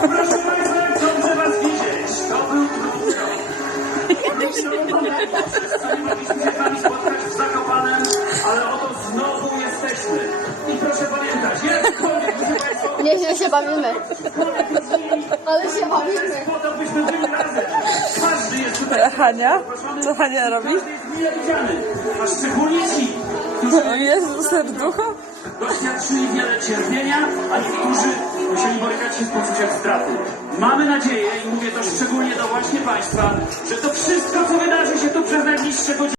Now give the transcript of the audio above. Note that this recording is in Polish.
Proszę Państwa, dobrze Was widzieć. To był drugi rok. Myślałem, że wszyscy nie mogliśmy się z spotkać w Zakopanem, ale oto znowu jesteśmy. I proszę pamiętać, jakkolwiek, proszę Państwa, Nieźle się bawimy. Ale się bawimy. podałbyśmy tym razem. Każdy jest tutaj Hania? Co Hania robi? każdy jest mile widziany. A szczególnie ci, Jezu, serducho? doświadczyli wiele cierpienia, a niektórzy musieli się z poczuciem straty. Mamy nadzieję, i mówię to szczególnie do właśnie Państwa, że to wszystko, co wydarzy się tu przez najbliższe godziny,